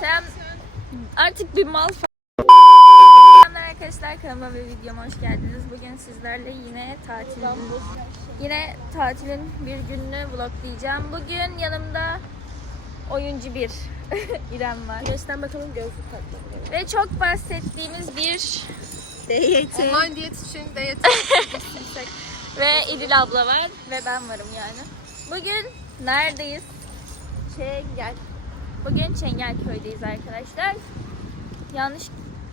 Sen artık bir mal Selamlar arkadaşlar kanalıma ve videoma hoş geldiniz. Bugün sizlerle yine tatil yine tatilin bir gününü vloglayacağım. Bugün yanımda oyuncu bir İrem var. Güneşten bakalım gözlük takmak. Ve çok bahsettiğimiz bir diyeti Online diyet için diyet ve İdil abla var ve ben varım yani. Bugün neredeyiz? Çengel. Bugün Çengelköy'deyiz arkadaşlar. Yanlış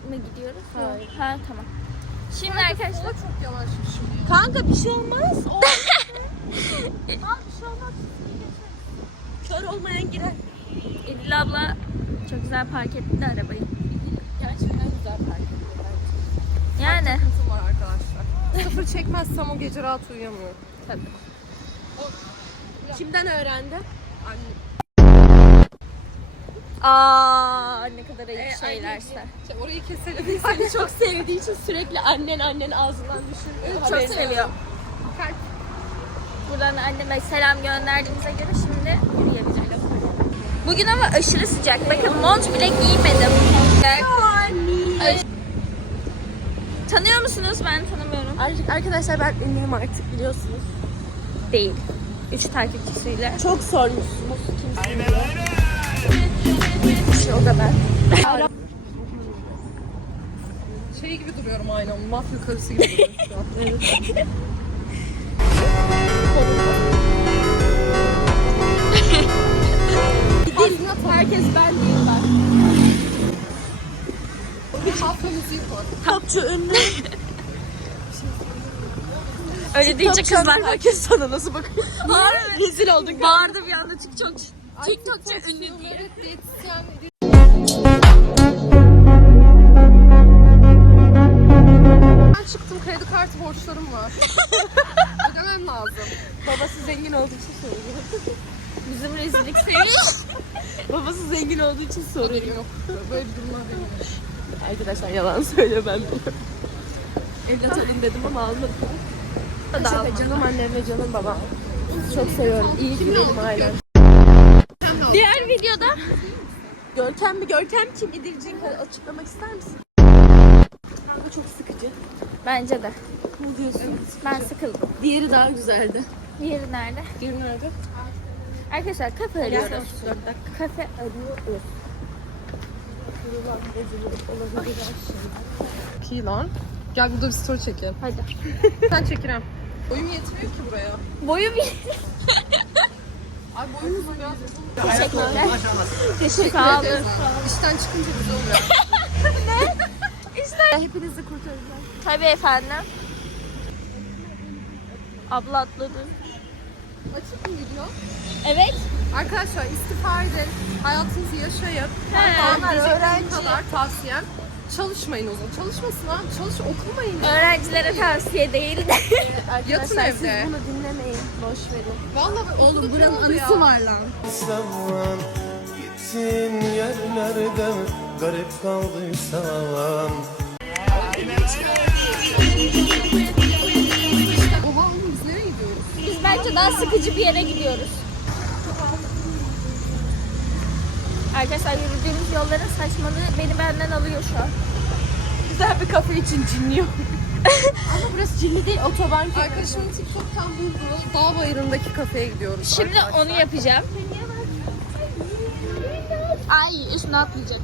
mı gidiyoruz? Hayır. Ha tamam. Şimdi arkadaşlar çok yavaşmışım ya. Kanka bir şey olmaz. O... bir şey olmaz. Kör olmayan girer. İdil abla çok güzel park etti arabayı. Gerçekten güzel park bence. Yani Sıkıntı var arkadaşlar. Sıfır çekmezsem o gece rahat uyuyamıyorum. tabii. Kimden öğrendi? Anne. Aa ne kadar ayıp Ee, şeylerse. Şey, orayı keselim. Seni çok sevdiği için sürekli annen annen ağzından düşürüyor. Çok Haberin seviyor. Kalp. Buradan anneme selam gönderdiğimize göre şimdi yürüyebiliriz. Bugün ama aşırı sıcak. Bakın mont bile giymedim. Ay- Tanıyor musunuz? Ben tanımıyorum. Ar- Arkadaşlar ben ünlüyüm artık biliyorsunuz. Değil. Üç takipçisiyle. Çok sormuşsunuz kimsin diye. İşte o kadar. Şey gibi duruyorum aynı onun. Mafya karısı gibi duruyorum şu an. Değil. Herkes ben değil ben. Mafya müziği koy. Topçu ünlü. Öyle deyince kızlar herkes sana nasıl bakıyor? Harbi. Rezil olduk. bağırdı bir anda TikTok. TikTokçu ünlü diye. Kartı borçlarım var. Ödemem lazım. Babası zengin olduğu için soruyor. Bizim rezillik seviyoruz. Babası zengin olduğu için soruyor. Yok. Böyle bir durumlar benim. Arkadaşlar yalan söylüyor ben biliyorum. Evlat alın dedim ama almadım. Şaka canım annem ve canım babam. Çok seviyorum. İyi ki benim ailem. Diğer videoda Görkem mi? Görkem kim? İdilciğin kar- açıklamak ister misin? Kanka çok sıkıcı. bence de. Ne diyorsun? Ben sıkıldım. Diğeri daha güzeldi. Diğeri nerede? Diğeri nerede? Arkadaşlar kafe arıyoruz. 4 dakika. Kafe arıyoruz. Ki lan. Gel burada bir story çekelim. Hadi. Sen çekirem. Boyum yetmiyor ki buraya. Boyu bir. Ay boyum uzun biraz. Teşekkürler. Teşekkür ederim. İşten çıkınca güzel oluyor. Hepinizi kurtaracağım. Tabii efendim. Abla atladı. Açık mı video? Evet. Arkadaşlar istifa edin. Hayatınızı yaşayın. He. Öğrenci. kadar tavsiyem. Çalışmayın o zaman. Çalışmasın ha. Çalış okumayın. ya. Öğrencilere tavsiye değil de. Arkadaşlar Yatın siz evde. bunu dinlemeyin. Boş verin. Vallahi Oğlum buranın anısı var lan. zaman Gitsin yerlerde garip kaldıysan Oha oğlum biz nereye gidiyoruz? Biz bence daha sıkıcı bir yere gidiyoruz. Arkadaşlar yürüdüğümüz yolların saçmalığı beni benden alıyor şu an. Güzel bir kafe için cinliyor. Ama burası cinli değil, otoban kenarı. Arkadaşımın TikTok'tan bulduğu dağ bayırındaki kafeye gidiyoruz. Şimdi arkadaşlar. onu yapacağım. Ay üstüne atlayacak.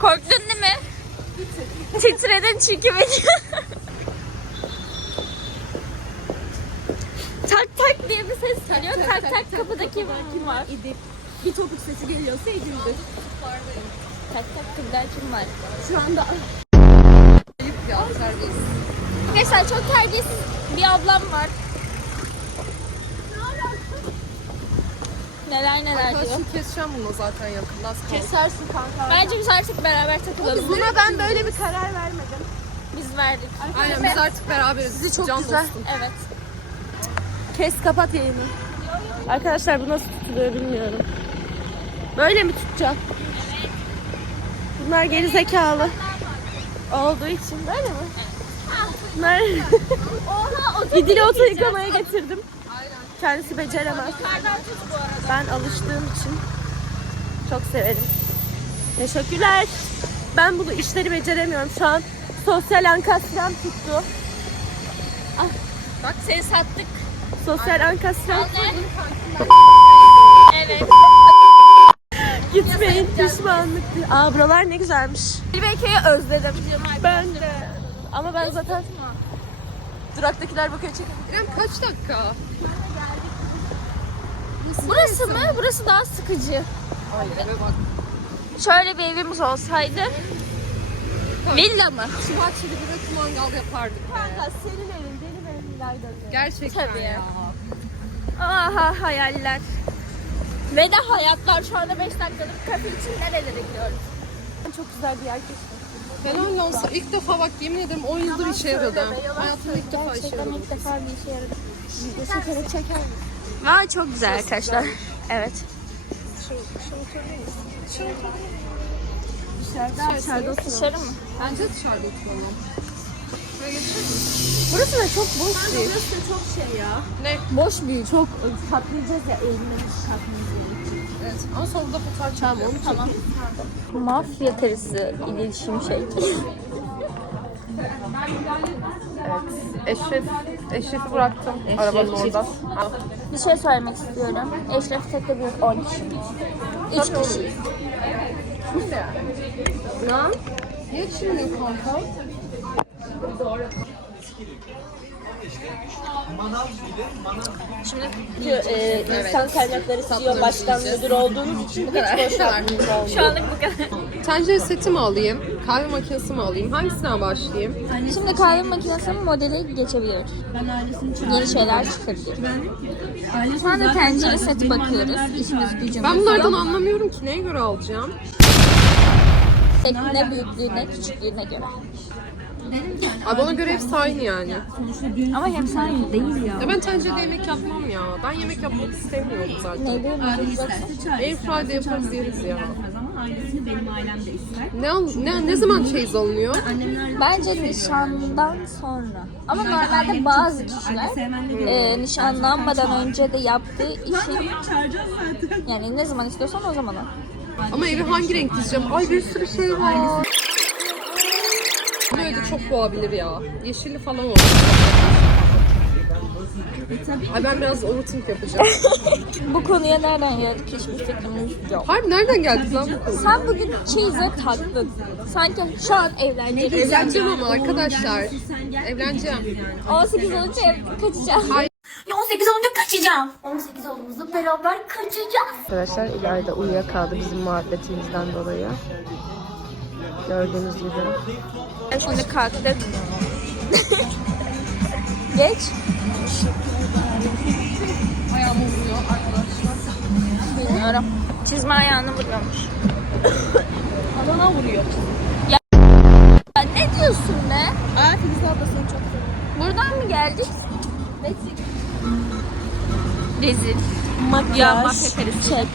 Korktun değil mi? Titredin çünkü beni. tak tak diye bir ses geliyor. Tak tak, kapıda kim, kim var? İdil. Bir topuk sesi geliyorsa İdil'dir. Tak tak kızlar kim var? Şu anda Ayıp ya terbiyesiz. Arkadaşlar çok terbiyesiz bir ablam var. Neler neler diyor. Arkadaşım keseceğim bunu zaten yakında az kaldı. kesersin kanka. Bence biz artık beraber takılalım. Buna ben böyle bir karar vermedim. Biz verdik. Aynen biz artık beraberiz. Sizi çok güzel. Evet. Kes kapat yayını. Arkadaşlar bu nasıl tutuluyor bilmiyorum. Böyle mi tutacağım? Bunlar geri zekalı. Olduğu için böyle mi? Bunlar... Oha o oto yıkamaya getirdim. Aynen. Kendisi beceremez. Bu. Ben alıştığım için çok severim. Teşekkürler. Ben bunu işleri beceremiyorum şu an. Sosyal ankasyon tuttu. Bak seni sattık. Sosyal ankasyon. Anne. Evet. Gitmeyin pişmanlık. Aa buralar ne güzelmiş. Bilbeke'yi özledim. Ben de. Ama ben zaten duraktakiler bakıyor çekim. İrem kaç dakika? Burası mı? Burası daha sıkıcı. Ay eve bak. Şöyle bir evimiz olsaydı. Villa mı? Şu bahçede bir rakı mangal yapardık be. senin evin benim evim ileride. Gerçekten Tabii. ya. Aha hayaller. Ve de hayatlar şu anda 5 dakikalık kafe için nerelere gidiyoruz? Çok güzel bir yer keşke. Helal olsun. İlk defa bak yemin ederim 10 yıldır işe yaradı. Hayatımda ilk defa işe yaradı. ilk defa bir işe yaradı. Video çekerek çeker misin? Vay çok güzel arkadaşlar. Evet. Dışarıda, dışarıda oturalım. Dışarı mı? Bence dışarıda oturalım. Geçelim? Burası da çok boş değil. Burası da çok şey ya. Ne? Boş büyük. Çok katlayacağız ya eğilmemiz katlayacağız. Evet. Ama sonra burada fotoğraf çekelim. Tamam. Mafya karısı iletişim şey. Eşref, Eşref'i bıraktım arabanın orada. Bir şey söylemek istiyorum. Eşref Tek'te bir 10 kişi. 3 kişi. Ne? Niye çimliyor kanka? Şimdi Ee, insan kaynakları CEO başkan müdür olduğunuz için hiç boş şu anlık bu kadar. Tencere seti mi alayım? Kahve makinesi mi alayım? Hangisinden başlayayım? Şimdi kahve makinesinin modeli geçebiliyoruz. Yeni şeyler çıkabilir. Şu anda tencere seti bakıyoruz. İşimiz gücümüz Ben bunlardan yok. anlamıyorum ki. Neye göre alacağım? Şekline, büyüklüğüne, küçüklüğüne göre. Ay bana göre hepsi aynı yani. Ama hepsi aynı değil ya. Ya ben tencerede yemek yapmam ya. Ben yemek yapmak istemiyorum zaten. Ne bileyim. Airfry'de yaparız yeriz ya. Ne, al, ne, ne zaman çeyiz alınıyor? Bence nişandan sonra. Ama normalde bazı kişiler e, nişanlanmadan önce de yaptığı işi yani ne zaman istiyorsan o zaman al. Ama evi hangi renk dizeceğim? Ay bir sürü şey var. Böyle de çok boğabilir ya. Yeşilli falan olsun. Ay ben biraz overthink yapacağım. Bu konuya nereden geldik hiçbir fikrimiz yok. Harbi nereden geldik lan bu konu? Sen bugün çeyize taktın. Sanki şu an evleneceksin. Evleneceğim ama arkadaşlar. Evleneceğim. 18 olunca ev kaçacağım. Ya 18 olunca kaçacağım. 18 olduğumuzda beraber kaçacağız. Arkadaşlar İlayda uyuyakaldı bizim muhabbetimizden dolayı. Gördüğünüz gibi. Şimdi kalktım. Geç. Ayağım vuruyor arkadaşlar. Bilmiyorum. Çizme ayağını vuruyormuş. Adana vuruyor. Ya ne diyorsun be? Aa Filiz abla seni çok seviyorum. Buradan mı geldik? Rezil. Rezil. Makyaj. Ya karısı. Çek.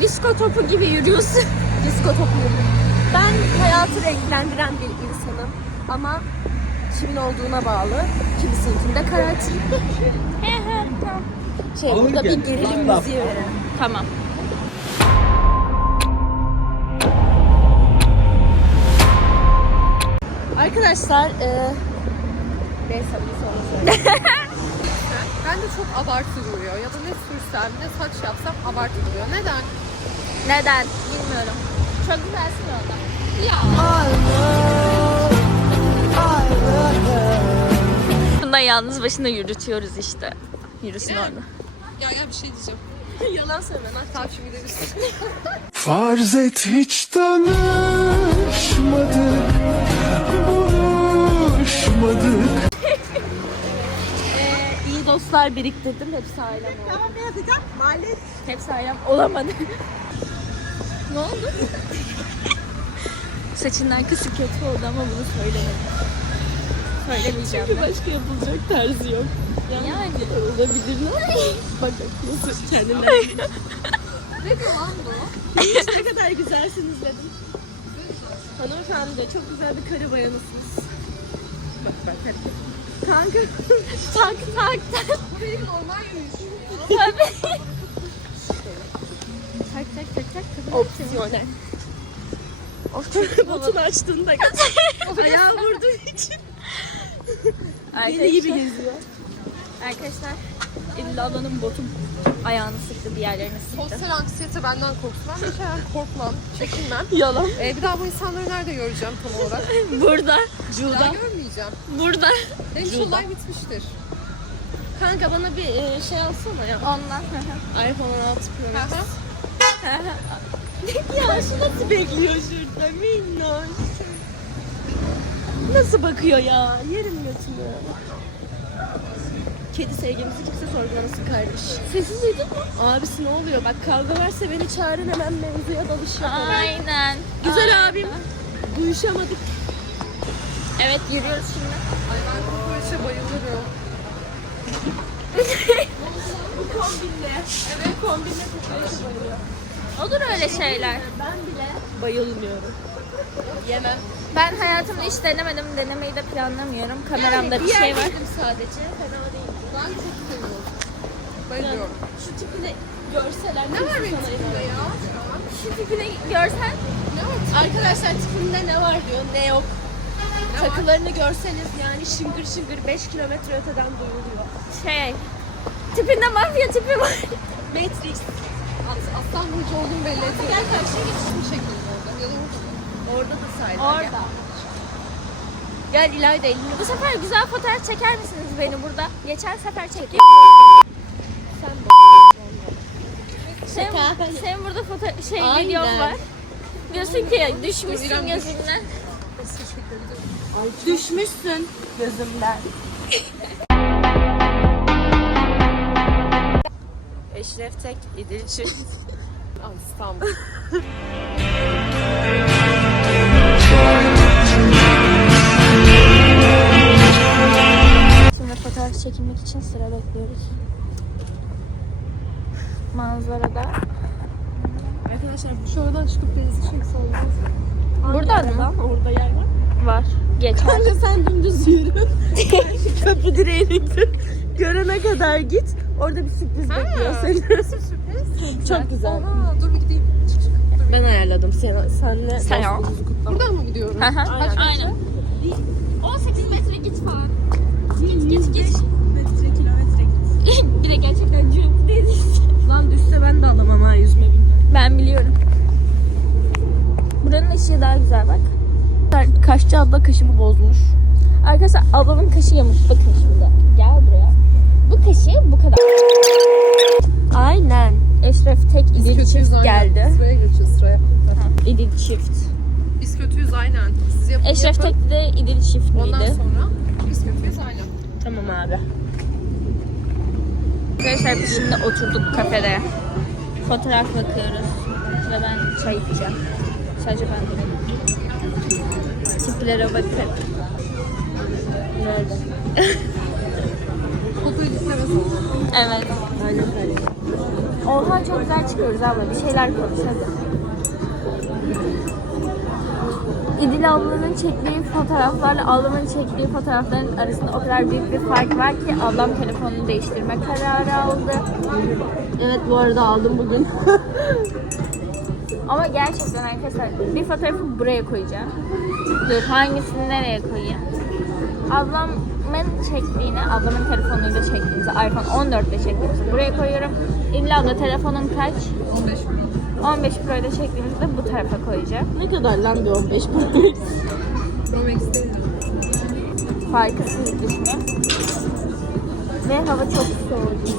Disko topu gibi yürüyorsun. Disko topu. Ben hayatı renklendiren bir insanım. Ama kimin olduğuna bağlı. Kimisininkinde karantin. şey burada bir gerilim müziği verelim. tamam. Arkadaşlar e, neyse bir sonra söyleyeyim. Bence çok abartı duruyor. Ya da ne sürsem ne saç yapsam abartı duruyor. Neden? Neden? Bilmiyorum. Çok güzelsin orada. Bunda yalnız başına yürütüyoruz işte. Yürüsün orada. Ya ya bir şey diyeceğim. Yalan söyleme lan. Tamam şimdi gideriz. Farz et hiç tanışmadık Buluşmadık İyi dostlar biriktirdim. Hepsi ailem oldu. Tamam ne yapacağım? Mahalle. Hepsi ailem olamadı. Ne oldu? Saçının arkası kötü oldu ama bunu söylemedim. Söylemeyeceğim Çünkü ben. başka yapılacak tarzı yok. Yani. Olabilir mi? bak bak nasıl kendinden. ne diyor lan bu? Hiç ne kadar güzelsiniz dedim. Hanımefendi çok güzel bir karı bayanısınız. Bak bak hadi. Kanka. Tak tak tak. Bu benim normal yürüyüşüm. Tabii. Opsiyonel. Botunu açtığında ayağı vurduğu için deli gibi geziyor. Arkadaşlar Eylül ablanın botu ayağını sıktı bir yerlerini sıktı. Sosyal anksiyete benden bir şeyler korkmam, çekinmem. Yalan. Ee, bir daha bu insanları nerede göreceğim tam olarak? Burada, Bir daha görmeyeceğim. burada. Benim için olay bitmiştir. Kanka bana bir e, şey alsana ya. Ondan. iPhone 16 Pro Max. Aha. Ya şu nasıl bekliyor şurada minnoş. Nasıl bakıyor ya? Yerim götünü. Kedi sevgimizi kimse sorgulamasın kardeş. Sesi duydun mu? Abisi ne oluyor? Bak kavga varsa beni çağırın hemen mevzuya dalış yapalım. Aynen. Güzel Aynen. abim. Duyuşamadık. Evet yürüyoruz şimdi. Ay ben kokoreçe bayılırım. Kombinle. Evet kombinle kokoreçe bayılıyor. Olur öyle şeyler. Ben bile bayılmıyorum. Yemem. Ben hayatımda hiç denemedim. Denemeyi de planlamıyorum. Kameramda bir yer şey var. sadece. Fena değil. Ben çok seviyorum. Bayılıyorum. Şu tipini görseler Ne var benim tipimde ya? Şu tipini görsen Ne var? Arkadaşlar tipinde ne var diyor, ne yok. Ne var? Takılarını görseniz yani şıngır şıngır 5 kilometre öteden duyuluyor. şey tipinde mafya tipi var. Matrix. As- Aslan Burcu olduğum belli ediyor. Gel karşıya geçişim şekilde orada. Ya da. Orada da saydı. Orada. Gel İlayda elini Bu sefer güzel fotoğraf çeker misiniz beni burada? Geçen sefer çektim. sen de. Şaka. senin burada foto şey Aynen. videon var. Diyorsun ki düşmüşsün gözümden. Düşmüşsün gözümden. Eşref Tek İdil Çift. Ay İstanbul. Şimdi fotoğraf çekilmek için sıra bekliyoruz. Manzarada. Arkadaşlar Şu aradan çıkıp denizi çekse olmaz mı? Buradan mı? Orada yer var. Var. Geçer. Bence sen dümdüz yürü. Köprü direğini görene kadar git. Orada bir sürpriz bekliyor seni. Çok güzel. Aa, dur bir gideyim. Çık çık. Dur. Ben ayarladım seni. Senle Sen dostluğumuzu kutlamak. Buradan mı gidiyorum? Aynen. Aynen. 18 metre git falan. Git git git. metre, kilometre git. bir de gerçekten cürüm değiliz. Lan düşse ben de alamam ha yüzme bilmem. Ben biliyorum. Buranın ışığı daha güzel bak. Kaşçı abla kaşımı bozmuş. Arkadaşlar ablamın kaşı yamuk. Bakın şimdi. Buraya. Bu kadar. Aynen. Eşref tek İdil çift geldi. Sıraya geçiyoruz sıraya. İdil çift. Biz kötüyüz aynen. Siz yapın Eşref yapın. tek de İdil çift Ondan miydi? sonra biz kötüyüz aynen. Tamam abi. Arkadaşlar biz şimdi oturduk kafede. Fotoğraf bakıyoruz. Ve ben çay içeceğim. Sadece ben de. Tiplere bakın. Nerede? Evet. Oha çok güzel çıkıyoruz abla. Bir şeyler konuş hadi. İdil ablanın çektiği fotoğraflarla ablamın çektiği fotoğrafların arasında o kadar büyük bir fark var ki ablam telefonunu değiştirme kararı aldı. Evet bu arada aldım bugün. Ama gerçekten arkadaşlar bir fotoğrafı buraya koyacağım. Dur hangisini nereye koyayım? Ablamın çektiğini, ablamın telefonuyla çektiğimizi, iPhone 14 ile çektiğimizi buraya koyuyorum. İdil abla telefonun kaç? 15 bin. 15 Pro ile çektiğimizde bu tarafa koyacağım. ne kadar lan bir 15 Pro Max? Pro Max değil. Ve hava çok soğucu.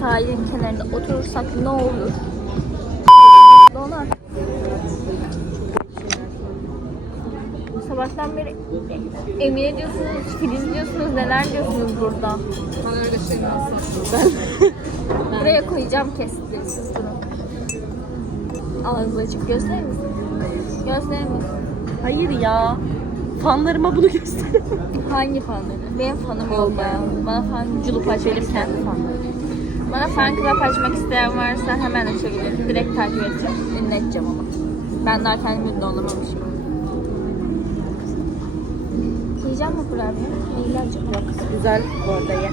Sahilin kenarında oturursak ne olur? Donar. Sabahtan beri Emine diyorsunuz, Filiz diyorsunuz, neler diyorsunuz burada? Ben öyle şeyler asla. Buraya koyacağım kesitleri siz durun. Ağzı açık gösterir misin? Gösterir misin? Hayır ya. Fanlarıma bunu göster. Hangi fanları? Benim fanım olmayan. Bana fancılık aç benim kendi fanım. Bana fan club açmak isteyen varsa hemen açabilirim. Direkt takip edeceğim. Ünlü edeceğim ama. Ben daha kendimi ünlü olamamışım. Kurabiye? Eğlenceli. Yok güzel bu arada ye.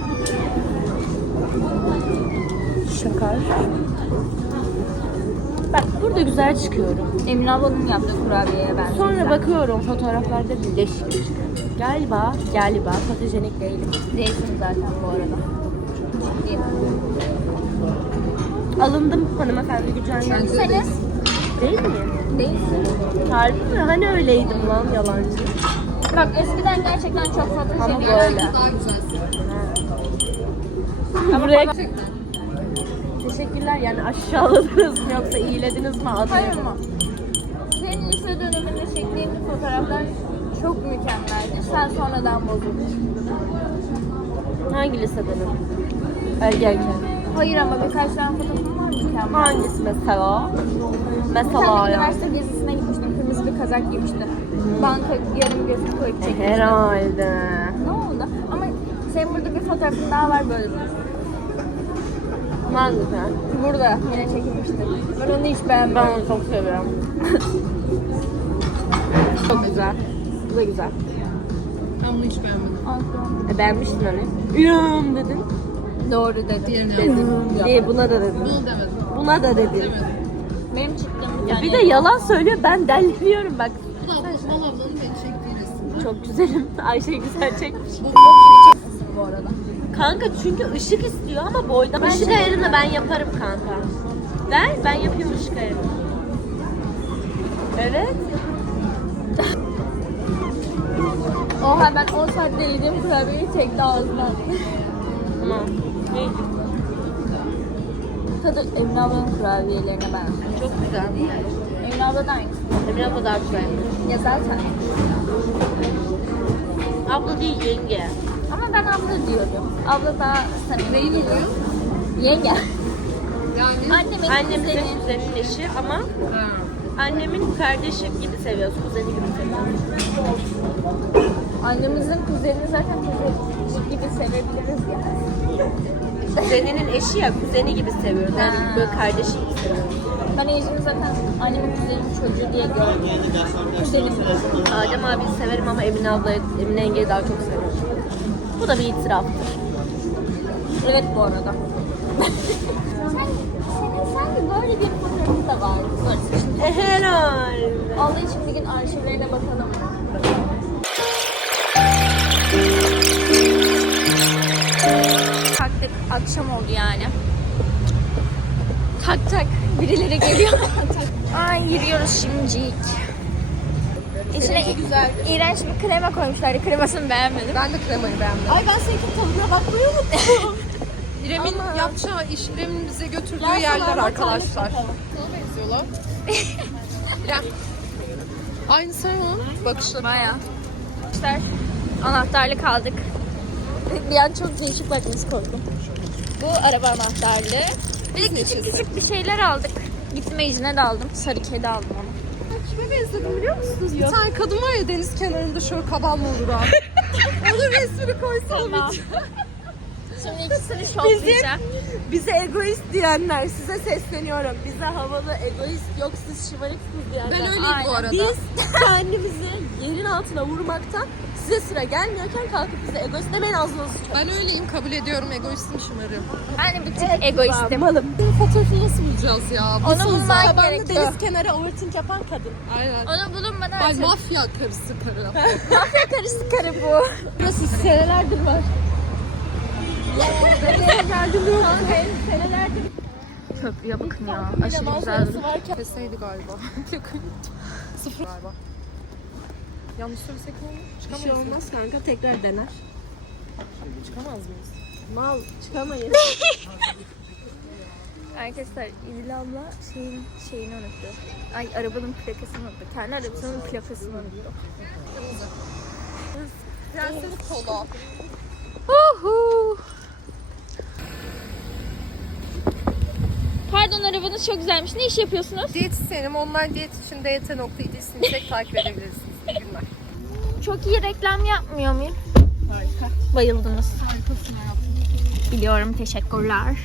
Şakar. Bak burada da güzel çıkıyorum. Emine ablanın yaptığı kurabiyeye ben. Sonra bakıyorum fotoğraflarda birleşik çıkıyor. Galiba, galiba fotojenik değilim. Değilsin zaten bu arada. Ciddiyim. Alındım hanımefendi Gülcan Yalçın. Seniz Değil mi? değilsin. Harbi mi? Hani öyleydim lan yalancı. Bak eskiden gerçekten çok fotojenik. Ama böyle. Daha güzelsin. Buraya... Teşekkürler yani aşağıladınız mı yoksa iyilediniz mi adını? Hayır mı? Senin lise döneminde çektiğin fotoğraflar çok mükemmeldi. Sen sonradan bozuldun. Hangi liseden? Ergenken. Hayır ama birkaç tane fotoğrafım var mükemmel. Hangisi mesela? Sen Mesela de ya. üniversite gezisine bir kazak giymiştin. Banka yarım gözünü koyup çekmiştin. Herhalde. Ne oldu? Ama senin burada bir fotoğrafın daha var böyle. Hangisi? Burada yine çekilmişti. Ben onu hiç beğenmedim. Ben onu çok seviyorum. çok güzel. Bu da güzel. Ben bunu hiç beğenmedim. E, beğenmiştin hani. Yum dedin. Doğru dedim. Diğerini Dedin. yapmadım. Diye buna da dedin. Bunu demedim. Buna da dedin. Demedim. Benim çıktığım bir de yalan söylüyor ben deliriyorum bak. Bu da Osman ablanın beni çektiği resim. Çok güzelim. Ayşe güzel çekmiş. bu arada. Kanka çünkü ışık istiyor ama boydan. Işık ayarını ben yaparım kanka. Ver ben yapayım ışık ayarını. Evet. Oha ben 10 saat denediğim kurabiyeyi çekti ağzından. Tamam. Ne? Tadı Emine ablanın kurabiyelerine benziyor. Çok güzel. Emine abla da aynısı. Emine abla daha güzel. Ya zaten. Abla değil yenge. Ama ben abla diyorum. Abla daha samimi. Neyin oluyor? Yenge. Yani. Annemin Annemizin kuzeni. kuzenin eşi ama Ha. annemin kardeşi gibi seviyoruz. Kuzeni gibi seviyoruz. Annemizin kuzenini zaten kuzeni gibi sevebiliriz yani. Kuzeninin eşi ya kuzeni gibi seviyoruz. Yani Ha. böyle kardeşi gibi seviyoruz. Ben Ejim'i zaten annemin kuzeninin çocuğu diye gördüm. Kuzenim. Adem abi severim ama Emine ablayı, Emine yengeyi daha çok seviyorum. Bu da bir itiraftır. Evet bu arada. Sen, senin sanki böyle bir fotoğrafın da var. Dur, Şimdi Herhalde. Allah için bir gün arşivlerine bakalım. Akşam oldu yani. Tak tak. Birileri geliyor. Ay yürüyoruz şimdicik. İçine iğrenç bir krema koymuşlar. Kremasını beğenmedim. Ben de kremayı beğenmedim. Ay ben senin tadına bakmayı unuttum. İrem'in yapacağı iş, İrem'in bize götürdüğü sana yerler arkadaşlar. Sana benziyorlar. İrem. Aynı sen o. Bakışları. Baya. İşte anahtarlık aldık. Bir an çok değişik bakması korktum. Bu araba anahtarlığı. Bir de küçük küçük bir şeyler aldık. Gitme izine de aldım. Sarı kedi aldım onu. Kime benzedim biliyor musunuz? Bir tane kadın var ya deniz kenarında şöyle kabanla olur ha. Onun resmini koysana bir. Şimdi ikisini şoklayacağım. Bize egoist diyenler size sesleniyorum. Bize havalı egoist yok siz şımarıksınız diyenler. Ben öyleyim bu Aynen. arada. Biz kendimizi yerin altına vurmaktan size sıra gelmiyorken kalkıp bize egoist demeyin ağzınızı sıçın. Ben öyleyim kabul ediyorum egoistim şımarım. Ben bir tık egoistim. Malım. Bu fotoğrafı nasıl bulacağız ya? Bu Onu bulmak gerekiyor. deniz kenarı overthink yapan kadın. Aynen. Onu bulunmadan Ay mafya karısı karı. Mafya karısı karı bu. Burası senelerdir var. Köprüye bakın ya. Aşırı güzel. Deseydi galiba. Sıfır galiba. Yanlış söylesek ne olur? Bir Çıkamayız şey mı? olmaz kanka tekrar dener. Çıkamaz mıyız? Mal çıkamayız. Arkadaşlar İdil abla şeyin şeyini unuttu. Ay arabanın plakasını unuttu. Kendi arabasının plakasını unuttu. Prenses kola. Pardon arabanız çok güzelmiş. Ne iş yapıyorsunuz? Diyetisyenim. Online diyet için diyete.idi ismini takip edebilirsiniz. İyi günler. Çok iyi reklam yapmıyor muyum? Harika. Bayıldınız. Harikasın hayatım. Biliyorum teşekkürler.